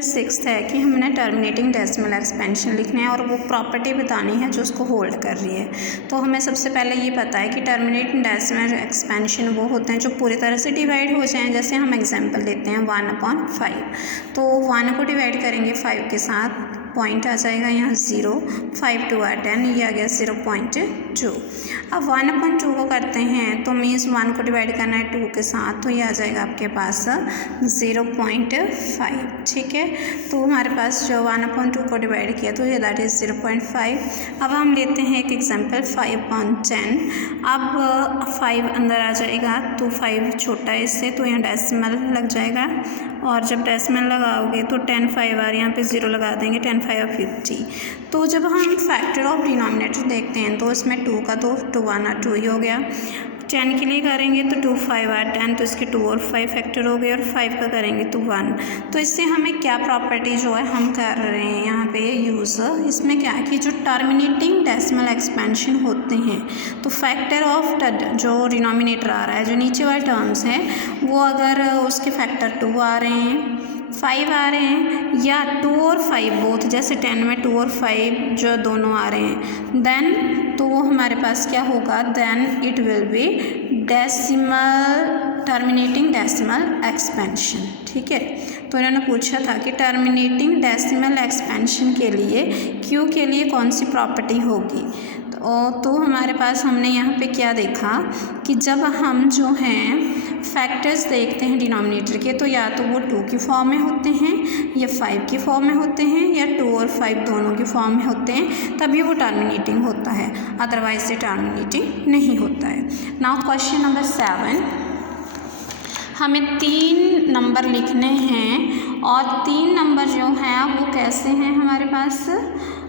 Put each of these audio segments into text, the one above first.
Number 6 है कि हमने टर्मिनेटिंग डेसिमल एक्सपेंशन लिखना है और वो प्रॉपर्टी बतानी है जो उसको होल्ड कर रही है। तो हमें सबसे पहले ये पता है कि टर्मिनेटिंग डेसिमल एक्सपेंशन वो होते हैं जो पूरी तरह से डिवाइड हो जाएं। जैसे हम एग्जांपल लेते हैं 1/5, तो 1 को डिवाइड करेंगे 5 के साथ, पॉइंट आ जाएगा यहाँ 0, 5 2 are 10, ये आ गया 0.2। अब 1/2 को करते हैं तो मीन्स 1 को डिवाइड करना है 2 के साथ, तो ये आ जाएगा आपके पास 0.5। ठीक है, तो हमारे पास जो 1/2 को डिवाइड किया तो ये दैट इज़ 0.5। अब हम लेते हैं एक एग्जांपल 5/10। अब 5 अंदर आ जाएगा तो 5 छोटा है इससे, तो यहाँ डेसिमल लग जाएगा और जब डेसिमल लगाओगे तो 10 5 आ रहे हैं, यहाँ पे 0 लगा देंगे, 10 5 50। तो जब हम फैक्टर ऑफ डिनोमिनेटर देखते हैं तो इसमें 2 का तो 2 1 और 2 ही हो गया। 10 के लिए करेंगे तो 2 5 और 10, तो इसके 2 और 5 फैक्टर हो गए, और 5 का करेंगे तो 1। तो इससे हमें क्या प्रॉपर्टी जो है हम कर रहे हैं यहाँ पे यूज़, इसमें क्या है कि जो टर्मिनेटिंग डेसिमल एक्सपेंशन होते हैं तो फैक्टर ऑफ जो डिनोमिनेटर आ रहा है, जो नीचे वाले टर्म्स हैं, वो अगर उसके फैक्टर 2 आ रहे हैं, 5 आ रहे हैं, या 2 और 5 बोथ, जैसे 10 में 2 और 5 जो दोनों आ रहे हैं, देन तो वो हमारे पास क्या होगा, then it will be decimal terminating decimal expansion. ठीक है, तो इन्होंने पूछा था कि टर्मिनेटिंग डेसिमल एक्सपेंशन के लिए क्यू के लिए कौन सी प्रॉपर्टी होगी। तो हमारे पास हमने यहाँ पे क्या देखा कि जब हम जो हैं फैक्टर्स देखते हैं डिनोमिनेटर के, तो या तो वो 2 की फॉर्म में होते हैं या 5 की फॉर्म में होते हैं या 2 और 5 दोनों की फॉर्म में होते हैं, तभी वो टर्मिनेटिंग होता है, अदरवाइज से टर्मिनेटिंग नहीं होता है। नाउ क्वेश्चन नंबर 7, हमें 3 नंबर लिखने हैं और 3 नंबर जो हैं वो कैसे हैं हमारे पास,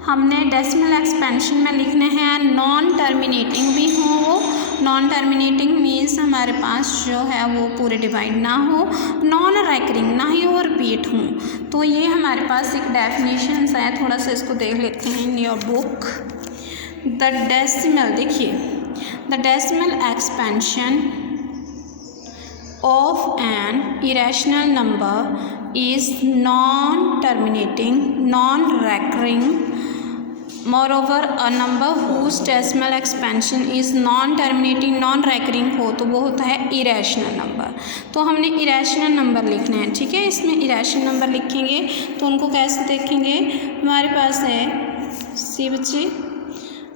हमने डेसिमल एक्सपेंशन में लिखने हैं नॉन टर्मिनेटिंग भी हो। नॉन टर्मिनेटिंग मीन्स हमारे पास जो है वो पूरे डिवाइड ना हो, नॉन रैकरिंग ना ही और रिपीट हों। तो ये हमारे पास एक डेफिनेशन है, थोड़ा सा इसको देख लेते हैं in your book. The decimal, देखिए, the decimal expansion of an irrational number is non-terminating, non-recurring. Moreover, a number whose decimal expansion is non-terminating, non-recurring हो तो वो होता है irrational number। तो हमने irrational number लिखना है। ठीक है, इसमें irrational number लिखेंगे तो उनको कैसे देखेंगे, हमारे पास है सी बच्चे,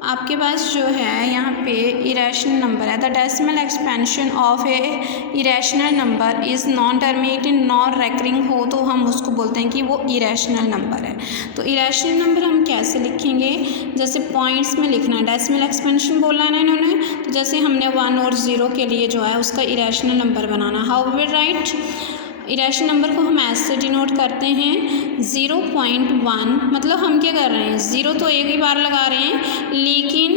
आपके पास जो है यहाँ पे इरेशनल नंबर है, the decimal expansion of A irrational number is non terminating, non recurring हो तो हम उसको बोलते हैं कि वो इरेशनल नंबर है। तो इरेशनल नंबर हम कैसे लिखेंगे, जैसे पॉइंट्स में लिखना है, डेसिमल एक्सपेंशन बोला है ना इन्होंने, तो जैसे हमने 1 और 0 के लिए जो है उसका इरेशनल नंबर बनाना, how we write, irrational number को हम ऐसे डिनोट करते हैं 0.1, मतलब हम क्या कर रहे हैं, 0 तो एक ही बार लगा रहे हैं, लेकिन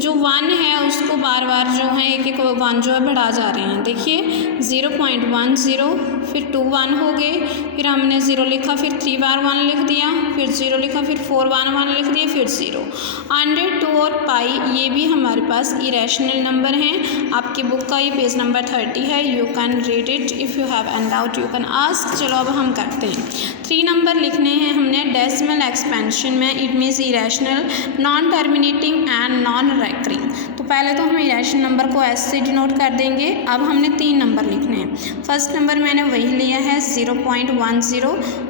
जो 1 है उसको बार बार जो है एक एक 1 जो है बढ़ा जा रहे हैं। देखिए 0.10, फिर 2 1 हो गए, फिर हमने 0 लिखा, फिर 3 बार 1 लिख दिया, फिर 0 लिखा, फिर 4 1 1 लिख दिया, फिर 0। 100, 2 और पाई ये भी हमारे पास इरेशनल नंबर हैं। आपकी बुक का ये पेज नंबर 30 है, you can read it, if you have any doubt you can ask. चलो अब हम करते हैं, 3 नंबर लिखने हैं हमने डेसिमल एक्सपेंशन में, it means irrational, non terminating and non recurring. तो पहले तो हम इरेशनल नंबर को ऐसे डिनोट कर देंगे। अब हमने 3 नंबर लिखने हैं। फर्स्ट नंबर मैंने वही लिया है 0.10,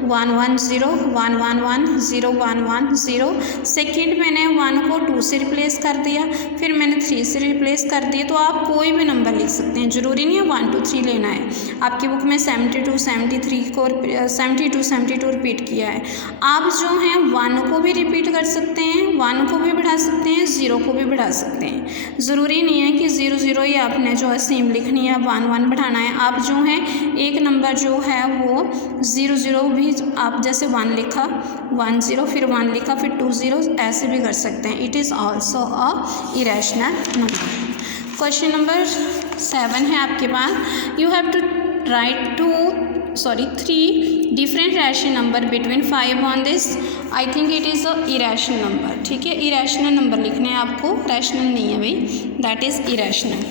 110, 111, 0 1 1 0। सेकेंड मैंने 1 को 2 से रिप्लेस कर दिया, फिर मैंने 3 से रिप्लेस कर दिया। तो आप कोई भी नंबर लिख सकते हैं, ज़रूरी नहीं है 1 2 3 लेना है। आपकी बुक में 72 73 को 72 रिपीट किया है। आप जो हैं 1 को भी रिपीट कर सकते हैं, 1 को भी बढ़ा सकते हैं, 0 को भी बढ़ा सकते हैं। ज़रूरी नहीं है कि 0 0 ही आपने जो है सेम लिखनी है, 1 1 बढ़ाना है। आप जो है एक नंबर जो है वो 0 0 भी आप जैसे 1 लिखा, 1 0, फिर 1 लिखा, फिर 2 0, ऐसे भी कर सकते हैं। It is also a irrational number. Question number 7 है आपके पास, you have to write 3 different rational number between 5 on this. I think it is a irrational number. ठीक है, इरेशनल नंबर लिखने हैं आपको, रैशनल नहीं है भाई, दैट इज़ इरेशनल।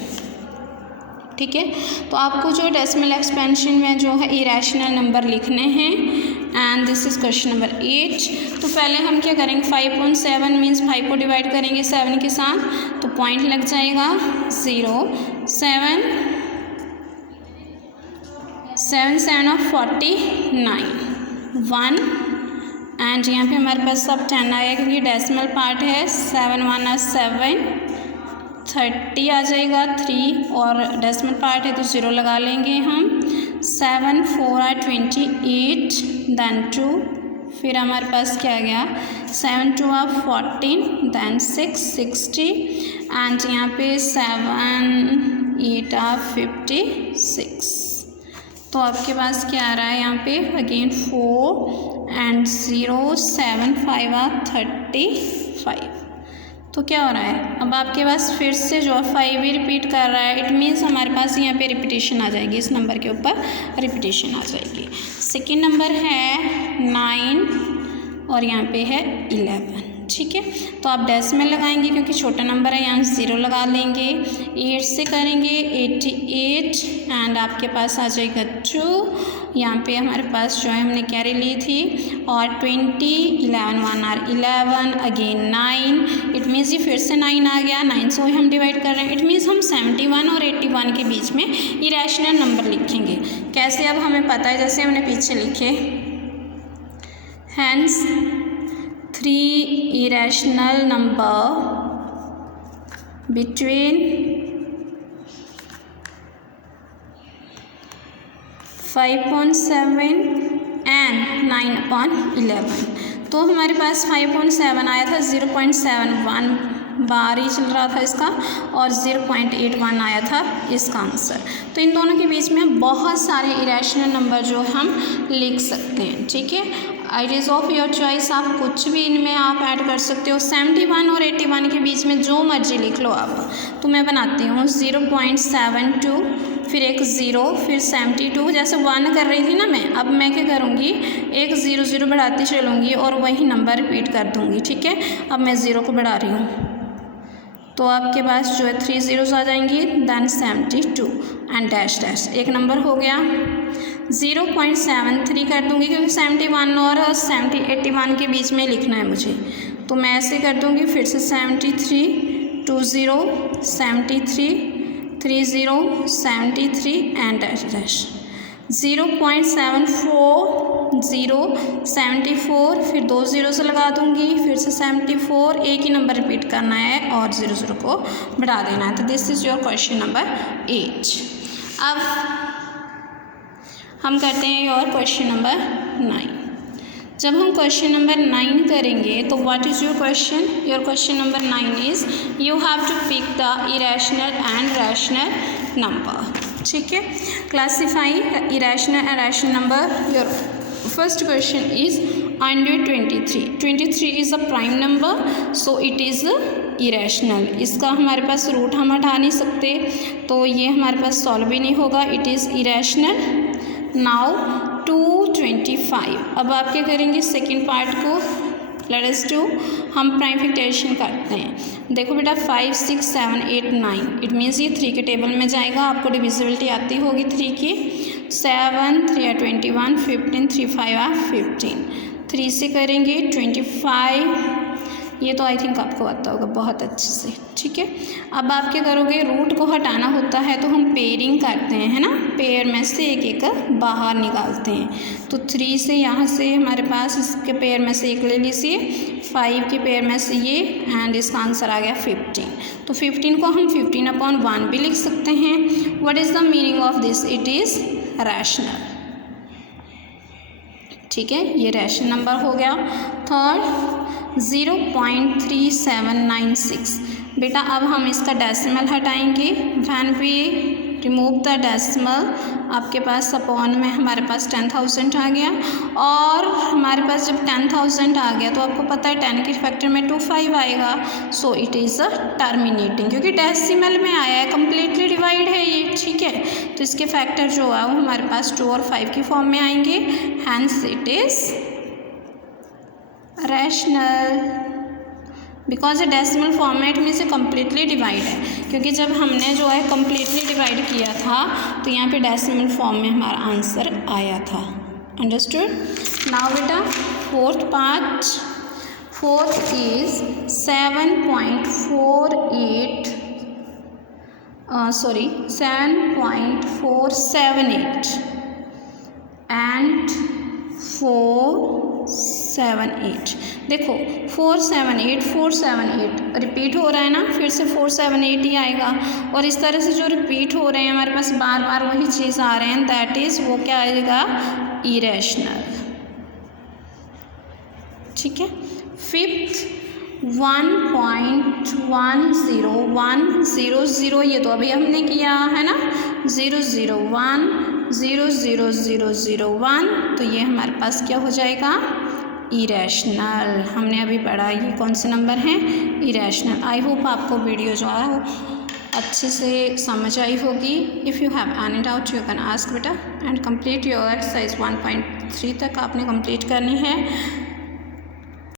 ठीक है, तो आपको जो डेसिमल एक्सपेंशन में जो है इरेशनल नंबर लिखने हैं and this is question number 8। तो पहले हम क्या करेंगे, 5.7 मीन्स 5 को डिवाइड करेंगे 7 के साथ, तो पॉइंट लग जाएगा 0, 7 7 7 49 1 एंड यहाँ पे हमारे पास सब 10 आएगा क्योंकि डेसिमल पार्ट है। 7 1 7 30 आ जाएगा 3 और डेसिमल पार्ट है तो 0 लगा लेंगे हम। 7 4 28 देन 2, फिर हमारे पास क्या आ गया 7 2 14 देन 6 60 एंड यहाँ पे 7 8 56। तो आपके पास क्या आ रहा है यहाँ पे अगेन 4 एंड 0 7 5 35। तो क्या हो रहा है, अब आपके पास फिर से जो 5 ही रिपीट कर रहा है, इट मीन्स हमारे पास यहाँ पे रिपीटेशन आ जाएगी, इस नंबर के ऊपर रिपीटेशन आ जाएगी। सेकेंड नंबर है 9 और यहाँ पे है 11, ठीक है। तो आप डेसिमल लगाएंगे क्योंकि छोटा नंबर है, यहाँ 0 लगा लेंगे। 8 से करेंगे 88 एंड आपके पास आ जाएगा 2, यहाँ पे हमारे पास जो है हमने कैरी ली थी, और 20 11 1 आर 11 अगेन 9, इट मीन्स ये फिर से 9 आ गया। 9 से हम डिवाइड कर रहे हैं, इट मीन्स हम 71 और 81 के बीच में इरेशनल नंबर लिखेंगे। कैसे, अब हमें पता है, जैसे हमने पीछे लिखे hence 3 irrational number between 5.7 and 9/11। तो हमारे पास 5.7 आया था, 0.71 बार ही चल रहा था इसका, और 0.81 आया था इसका आंसर। तो इन दोनों के बीच में बहुत सारे इरेशनल नंबर जो हम लिख सकते हैं, ठीक है। It is of your choice, आप कुछ भी इनमें आप ऐड कर सकते हो। 71 और 81 के बीच में जो मर्जी लिख लो आप। तो मैं बनाती हूँ 0.72, फिर एक 0, फिर 72, जैसे 1 कर रही थी ना मैं, अब मैं क्या करूँगी, एक 0 0 बढ़ाती चलूँगी और वही नंबर रिपीट कर दूँगी, ठीक है। अब मैं 0 को बढ़ा रही हूँ, तो आपके पास जो है 3 zeros आ जाएंगी, देन 72 एंड डैश डैश, एक नंबर हो गया। 0.73 कर दूँगी क्योंकि 71 और 81 के बीच में लिखना है मुझे, तो मैं ऐसे कर दूँगी। फिर से 73 2 0 73 3 0 73 एंड डैश डैश। 0.74 0 74, फिर 2 zeros लगा दूँगी, फिर से 74, एक ही नंबर रिपीट करना है और 0 0 को बढ़ा देना है। तो this is your question number 8। अब हम करते हैं योर क्वेश्चन नंबर 9। जब हम क्वेश्चन नंबर 9 करेंगे तो what is your question, your question number 9 is you have to pick the irrational and rational number, ठीक है। Classify irrational and rational number. Your first question is 123। 23 is a prime number, so it is irrational. इसका हमारे पास root हम हटा नहीं सकते, तो ये हमारे पास सॉल्व भी नहीं होगा, इट इज़ इरेशनल। नाउ 225। अब आप क्या करेंगे, सेकेंड पार्ट को लेट अस डू, हम प्राइम फैक्टराइजेशन करते हैं। देखो बेटा 5 6 7 8 9, इट मीन्स ये 3 के टेबल में जाएगा। आपको डिविजिबिलिटी आती होगी 3 की। 7 3 21 15 3 5 15, 3 से करेंगे 25, ये तो आई थिंक आपको आता होगा बहुत अच्छे से, ठीक है। अब आप क्या करोगे, रूट को हटाना होता है तो हम पेयरिंग करते हैं, है ना, पेयर में से एक एक बाहर निकालते हैं। तो 3 से यहाँ से हमारे पास इसके पेयर में से एक ले लीजिए, 5 के पेयर में से ये, एंड इसका आंसर आ गया 15। तो 15 को हम 15/1 भी लिख सकते हैं। What is the meaning of this, it is rational, ठीक है, ये रैशनल नंबर हो गया। थर्ड 0.3796। बेटा अब हम इसका डेसिमल हटाएंगे। When we remove the decimal, आपके पास अपॉन में हमारे पास 10,000 आ गया, और हमारे पास जब 10,000 आ गया तो आपको पता है 10 के फैक्टर में 25 आएगा, सो इट इज़ अ टर्मिनेटिंग, क्योंकि डेसिमल में आया है, कम्प्लीटली डिवाइड है ये, ठीक है। तो इसके फैक्टर जो है वो हमारे पास 2 और 5 की फॉर्म में आएंगे, hence it is rational, because a decimal format में से कम्प्लीटली डिवाइड है, क्योंकि जब हमने जो है कम्प्लीटली डिवाइड किया था तो यहाँ पे डेसिमल फॉर्म में हमारा आंसर आया था, अंडरस्टूड। नाउ बेटा fourth part, fourth is 7.48 7.478 and 478। देखो 478 रिपीट हो रहा है ना, फिर से 478 ही आएगा। और इस तरह से जो रिपीट हो रहे हैं हमारे पास बार बार वही चीज़ आ रहे हैं, दैट इज़ वो क्या आएगा, इरेशनल। ठीक है। फिफ्थ 1.10100, ये तो अभी हमने किया है ना, 001 00001, तो ये हमारे पास क्या हो जाएगा, इरेशनल। हमने अभी पढ़ा ये कौन से नंबर हैं, इरेशनल। आई होप आपको वीडियो जो है अच्छे से समझ आई होगी। If you have any doubt you can ask बेटा एंड कंप्लीट योर एक्सरसाइज 1.3 तक आपने कंप्लीट करनी है।